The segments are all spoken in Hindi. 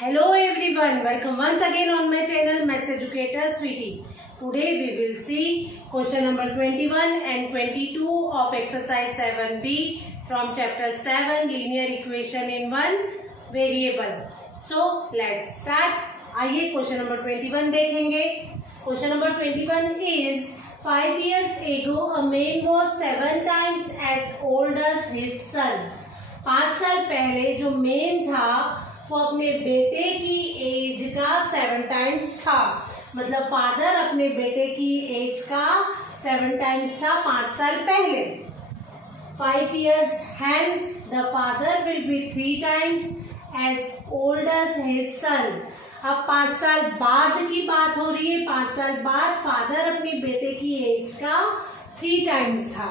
Hello everyone, welcome once again on my channel Maths Educator Sweetie. Today we will see question number 21 and 22 of exercise 7b from chapter 7 linear equation in one variable. So let's start. आइए question number 21 देखेंगे. Question number 21 is 5 years ago a man was 7 times as old as his son. 5 साल पहले जो मैन था वो अपने बेटे की एज का 7 टाइम्स था. मतलब फादर अपने बेटे की एज का 7 टाइम्स था 5 साल पहले. 5 years hence the father will be 3 times as old as his son. अब 5 साल बाद की बात हो रही है. 5 साल बाद फादर अपने बेटे की एज का 3 टाइम्स था.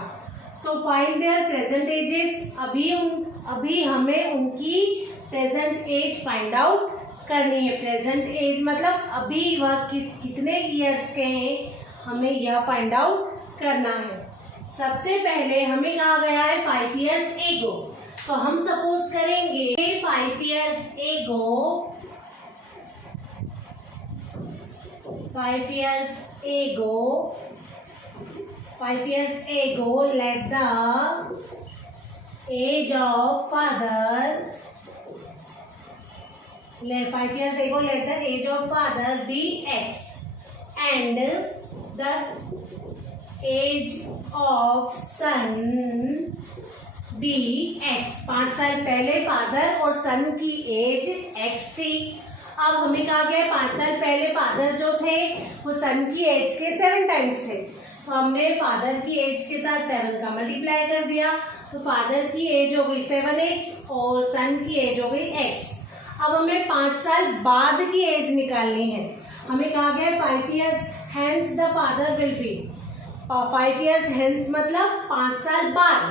तो फाइंड देयर प्रेजेंट एजेस. अभी हमें उनकी प्रेजेंट एज फाइंड आउट करनी है. प्रेजेंट एज मतलब अभी वह कितने इयर्स के हैं, हमें यह फाइंड आउट करना है. सबसे पहले हमें कहा गया है 5 years ago. तो हम सपोज करेंगे 5 years ago 5 years ago let the age of father 5 years ago let the age of father be x and the age of son be x. 5 साल पहले फादर और सन की एज x थी. अब हमें कहा गया 5 साल पहले फादर जो थे वो सन की एज के 7 टाइम्स थे. तो हमने फादर की एज के साथ 7 का मल्टीप्लाई कर दिया. तो फादर की एज हो गई 7x और सन की एज हो गई x. अब हमें 5 साल बाद की एज निकालनी है. हमें कहा गया 5 years hence the father will be. 5 years hence मतलब 5 साल बाद.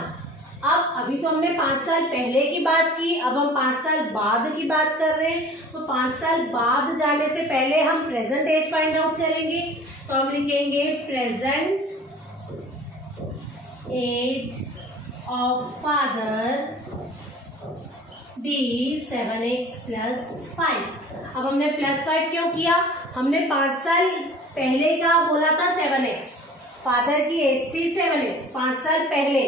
अब अभी तो हमने 5 साल पहले की बात की, अब हम 5 साल बाद की बात कर रहे हैं. तो 5 साल बाद जाने से पहले हम प्रेजेंट एज फाइंड आउट करेंगे. तो हम लिखेंगे present age of father be 7x + 5. अब हमने +5 क्यों किया? हमने 5 साल पहले का बोला था 7x. फादर की एज थी 7x 5 साल पहले.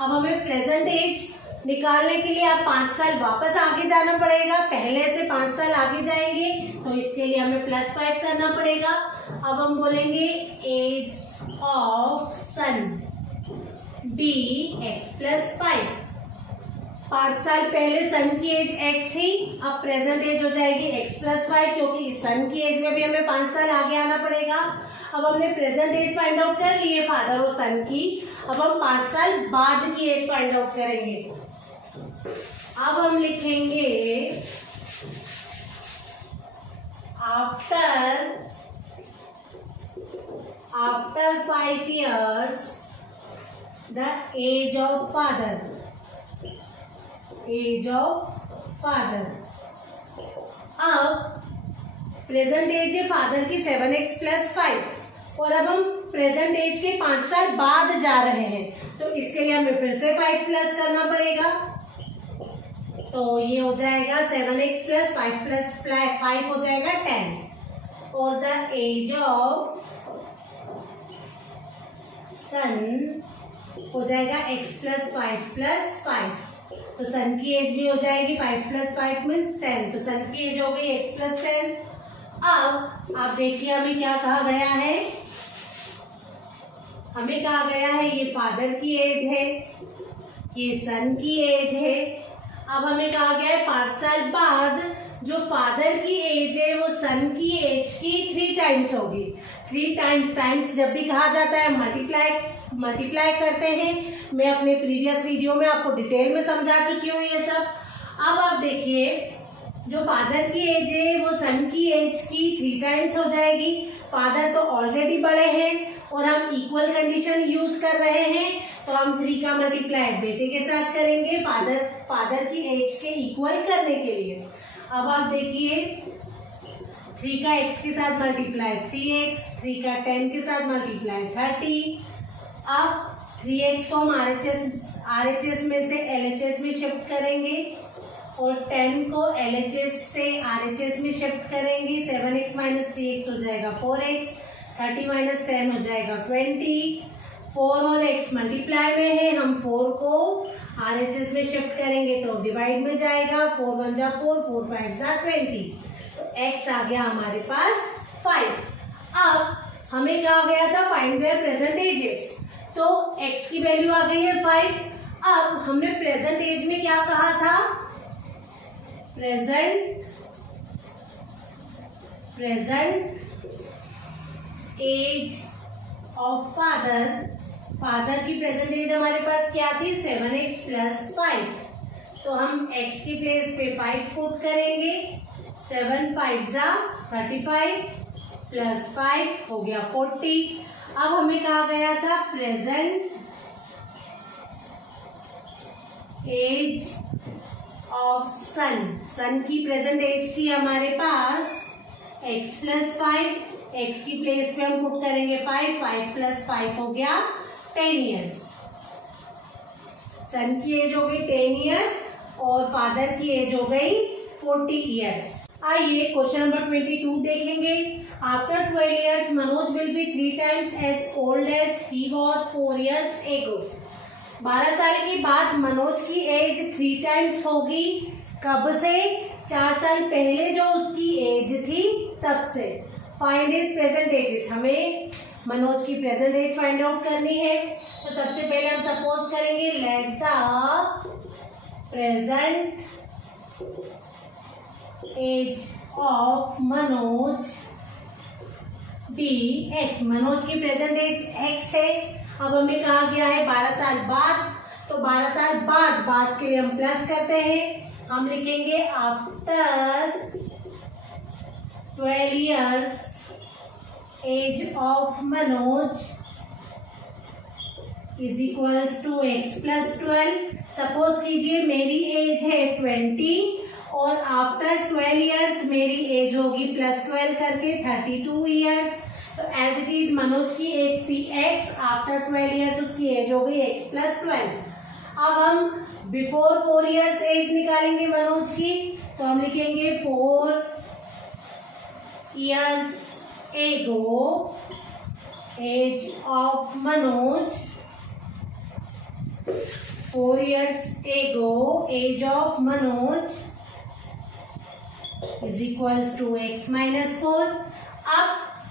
अब हमें प्रेजेंट एज निकालने के लिए अब 5 साल वापस आगे जाना पड़ेगा. पहले से 5 साल आगे जाएंगे तो इसके लिए हमें +5 करना पड़ेगा. अब हम बोलेंगे age of son be x + 5. 5 साल पहले सन की एज x थी. अब प्रेजेंट एज हो जाएगी x + 5 क्योंकि सन की एज में भी हमें 5 साल आगे आना पड़ेगा. अब हमने प्रेजेंट एज फाइंड आउट कर ली है फादर और सन की. अब हम 5 साल बाद की एज फाइंड आउट करेंगे. अब हम लिखेंगे after 5 years the age of father. अब प्रेजेंट एज है फादर की 7x + 5 और अब हम प्रेजेंट एज के 5 साल बाद जा रहे हैं. तो इसके लिए हमें फिर से 5 प्लस करना पड़ेगा. तो ये हो जाएगा 7x + 5 + 5 हो जाएगा 10 और द एज ऑफ सन हो जाएगा x + 5 + 5. तो सन की एज भी हो जाएगी 5 + 5 मीन्स 10. तो सन की एज हो गई x + 10. अब आप देखिए हमें क्या कहा गया है. हमें कहा गया है ये फादर की एज है, ये सन की एज है. अब हमें कहा गया है 5 साल बाद जो फादर की एज है वो सन की एज की 3 टाइम्स होगी. 3 टाइम्स जब भी कहा जाता है मल्टीप्लाई करते हैं. मैं अपने प्रीवियस वीडियो में आपको डिटेल में समझा चुकी हूँ ये सब. अब आप देखिए जो फादर की एज है वो सन की एज की 3 टाइम्स हो जाएगी. फादर तो ऑलरेडी बड़े हैं और हम इक्वल कंडीशन यूज कर रहे हैं. तो हम 3 का मल्टीप्लाई बेटे के साथ करेंगे फादर की एज के इक्वल करने के लिए. अब आप देखिए 3 का x के साथ मल्टीप्लाई 3x, 3 का 10 के साथ मल्टीप्लाई 30. अब 3x को हम RHS में से LHS में शिफ्ट करेंगे और 10 को LHS से RHS में शिफ्ट करेंगे। 7x माइनस 3x हो जाएगा 4x, 30 माइनस 10 हो जाएगा 20। 4 और x मल्टीप्लाई में है, हम 4 को RHS में शिफ्ट करेंगे तो डिवाइड में जाएगा। 4 1 जा 4, 4 5 जा 20, तो x आ गया हमारे पास 5। अब हमें कहा गया था फाइंड देयर प्रेजेंट एजेस, तो x की वैल्यू आ गई है 5। अब हमने प्रेजेंट एज में क्या कहा था, present age of father. Father की प्रेजेंट एज हमारे पास क्या थी, 7x प्लस 5, तो हम x की प्लेस पे 5 पुट करेंगे। 7 5 जा 35 प्लस 5 हो गया 40। अब हमें कहा गया था प्रेजेंट एज ऑफ सन। सन की प्रेजेंट एज थी हमारे पास x प्लस 5, x की प्लेस पे हम पुट करेंगे 5, 5 प्लस 5 हो गया 10 ईयर्स। सन की एज हो गई 10 ईयर्स और फादर की एज हो गई 40 ईयर्स। आइए क्वेश्चन नंबर 22 देखेंगे। After 12 years Manoj will be 3 times as old as he was 4 years ago. 12 साल के बाद मनोज की एज 3 टाइम्स होगी। कब से, 4 साल पहले जो उसकी एज थी तब से। फाइंड हिज प्रेजेंट एजेस, हमें मनोज की प्रेजेंट एज फाइंड आउट करनी है। तो सबसे पहले हम सपोज करेंगे let the present age of Manoj be X. Manoj की प्रेजेंट एज एक्स है। अब हमें कहा गया है 12 साल बाद, तो 12 साल बाद के लिए हम प्लस करते हैं। हम लिखेंगे after 12 years age of Manoj is equals to X plus 12। Suppose कीजिए मेरी एज है 20 और आफ्टर 12 years मेरी एज होगी प्लस 12 करके 32 years। तो एज इट इज मनोज की एज थी x, आफ्टर 12 years उसकी एज हो गई x प्लस 12। अब हम बिफोर 4 years एज निकालेंगे मनोज की, तो हम लिखेंगे 4 years ago age of Manoj, 4 years ago age of Manoj is equals to x minus 4। अब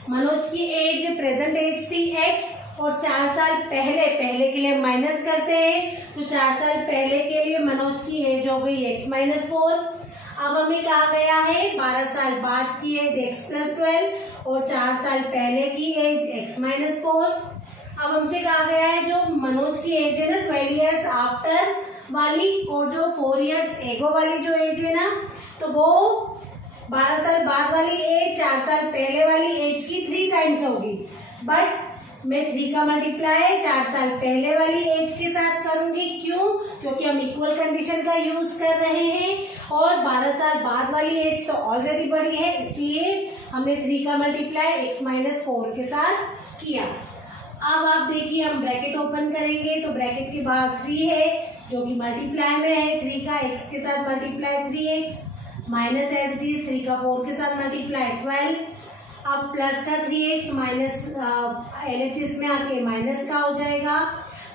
मनोज की एज प्रेजेंट एज थी x और 4 साल पहले के लिए माइनस करते हैं, तो 4 साल पहले के लिए मनोज की एज हो गई x माइनस 4। अब हमें कहा गया है 12 साल बाद की एज x प्लस 12 और 4 साल पहले की एज x माइनस 4। अब हमसे कहा गया है जो मनोज की एज है ना 12 years आफ्टर वाली और जो 4 years एगो वाली जो एज है ना, तो वो 12 साल बाद वाली एज 4 साल पहले वाली एज की 3 टाइम्स होगी। बट मैं 3 का मल्टीप्लाई 4 साल पहले वाली एज के साथ करूंगी। क्यों? क्योंकि हम इक्वल कंडीशन का यूज कर रहे हैं और 12 साल बाद वाली एज तो ऑलरेडी बड़ी है, इसलिए हमने 3 का मल्टीप्लाई x माइनस 4 के साथ किया। अब आप देखिए हम ब्रैकेट ओपन करेंगे तो ब्रैकेट के बाहर 3 है जो कि मल्टीप्लाई में है। 3 का x के साथ multiply 3x minus as it is 3 का 4 के साथ मल्टीप्लाई 12। अब प्लस का 3x माइनस LHS में आके माइनस का हो जाएगा,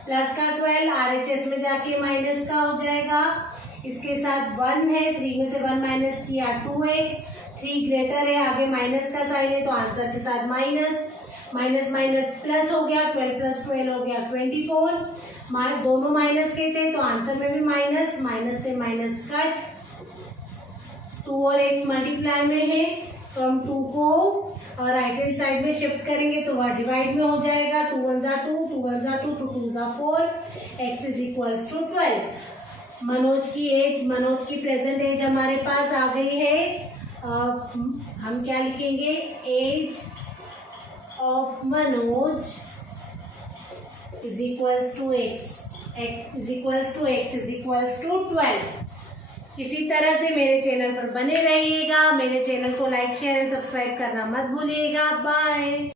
प्लस का 12 RHS में जाके माइनस का हो जाएगा। इसके साथ 1 है, 3 में से 1 माइनस किया 2x, 3 ग्रेटर है आगे माइनस का साइन है तो आंसर के साथ माइनस माइनस प्लस हो गया, 12 प्लस 12 हो गया 24। दोनों माइनस के थे तो आंसर में भी माइनस से माइनस कट। 2 और x मल्टीप्लाई में है तो हम 2 को राइट हैंड साइड में शिफ्ट करेंगे तो वह डिवाइड में हो जाएगा। 2 1 जा 2, 2 1 जा 2, 2 2 जा 4, x is equals to 12। Manoj की प्रेजेंट एज हमारे पास आ गई है। हम क्या लिखेंगे, age of Manoj is equals to x is equals to 12। इसी तरह से मेरे चैनल पर बने रहिएगा। मेरे चैनल को लाइक शेयर एंड सब्सक्राइब करना मत भूलिएगा। बाय।